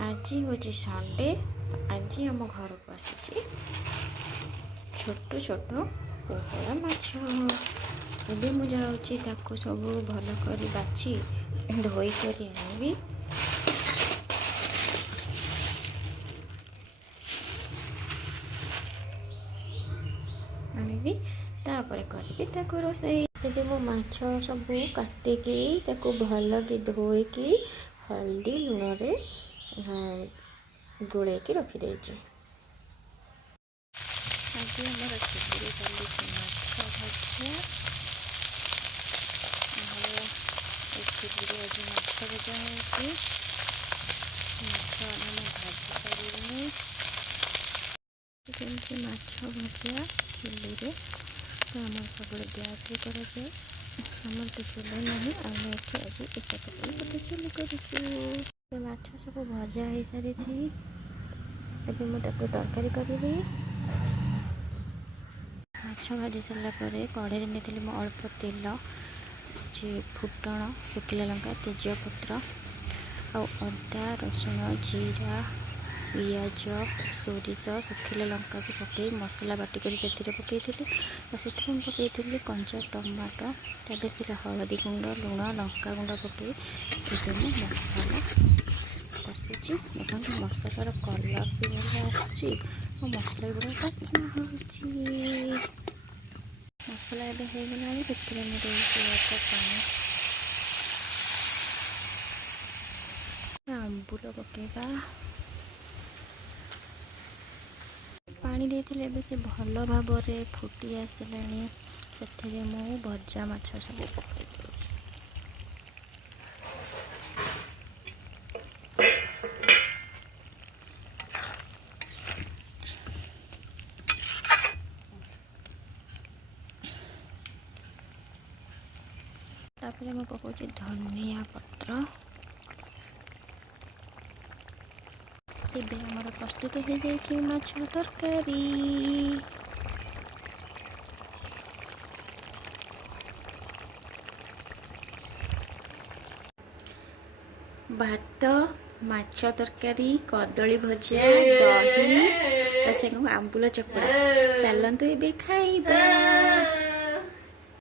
आज हूँ संडे। आज आम घर को आसी छोट छोट पोहला माछ। ଏବେ ମୁଁ ଯାଉଛି ତାକୁ ସବୁ ଭଲ କରି ବାଛି ଧୋଇ କରି ଆଣିବି। ତାପରେ କରିବି ତାକୁ ରୋଷେଇ। ଏବେ ମୁଁ ମାଛ ସବୁ କାଟିକି ତାକୁ ଭଲକି ଧୋଇକି ହଳଦୀ ଲୁଣରେ ଗୋଳେଇକି ରଖିଦେଇଛି। ଆଜି ଆମର ଚୁଲିରେ ଚାଲିଛି ମାଛ ଭଜା। ଚୁଲିରେ ଆଜି ମାଛ ଭଜା ହେଉଛି। ମାଛ ଆମେ ଭାଜି ପାରିବୁନି। ଯେମିତି ମାଛ ଭଜା ଚୁଲିରେ ତ ଆମର ସବୁବେଳେ ଗ୍ୟାସ୍ରେ କରାଯାଏ। ଆମର ତ ଚୁଲି ନାହିଁ, ଆମେ ଏଠି ଆଜି ଏକାଠି ଗୋଟେ ଚୁଲି କରିଛୁ। ମାଛ ସବୁ ଭଜା ହେଇସାରିଛି। ଏବେ ମୁଁ ତାକୁ ତରକାରୀ କରିବି। ମାଛ ଭାଜି ସାରିଲା ପରେ କଢ଼େଇରେ ନେଇଥିଲି ମୁଁ ଅଳ୍ପ ତେଲ, ଫୁଟଣ, ଶୁଖିଲା ଲଙ୍କା, ତେଜପତ୍ର ଆଉ ଅଦା, ରସୁଣ, ଜିରା, ପିଆଜ, ସୋରିଷ, ଶୁଖିଲା ଲଙ୍କାକୁ ପକାଇ ମସଲା ବାଟିକରି ସେଥିରେ ପକାଇଥିଲି। ଆଉ ସେଥିରେ ମୁଁ ପକାଇଥିଲି କଞ୍ଚା ଟମାଟୋ, ତାପରେ ହଳଦୀ ଗୁଣ୍ଡ, ଲୁଣ, ଲଙ୍କା ଗୁଣ୍ଡ ପକାଇ ଏବେ ମୁଁ ମସଲା କଷୁଛି। ଦେଖନ୍ତୁ ମସଲାର କଲର୍ ବି ଭଲ ଆସୁଛି ଆଉ ମସଲା ଗୁଡ଼ା ବାସ୍ନା ହେଉଛି। ମସଲା ଏବେ ହେଇଗଲାଣି, ସେଥିରେ ମୁଁ ଦେଇଛି ଅଳ୍ପ ପାଣି। ଆମ୍ବୁଲ ପକାଇବା। ପାଣି ଦେଇଥିଲେ ଏବେ ସେ ଭଲ ଭାବରେ ଫୁଟି ଆସିଲାଣି। ସେଥିରେ ମୁଁ ଭଜା ମାଛ ସବୁ ପକାଇ ଦେଉଛି। ତାପରେ ମୁଁ ପକାଉଛି ଧନିଆ ପତ୍ର। ଏବେ ଆମର ପ୍ରସ୍ତୁତ ହେଇଯାଇଛି ମାଛ ତରକାରୀ। ଭାତ, ମାଛ ତରକାରୀ, କଦଳୀ ଭଜା, ଦହି, ସେଣୁ ଆମ୍ବୁଲ ଚକଡ଼ା। ଚାଲନ୍ତୁ ଏବେ ଖାଇବା।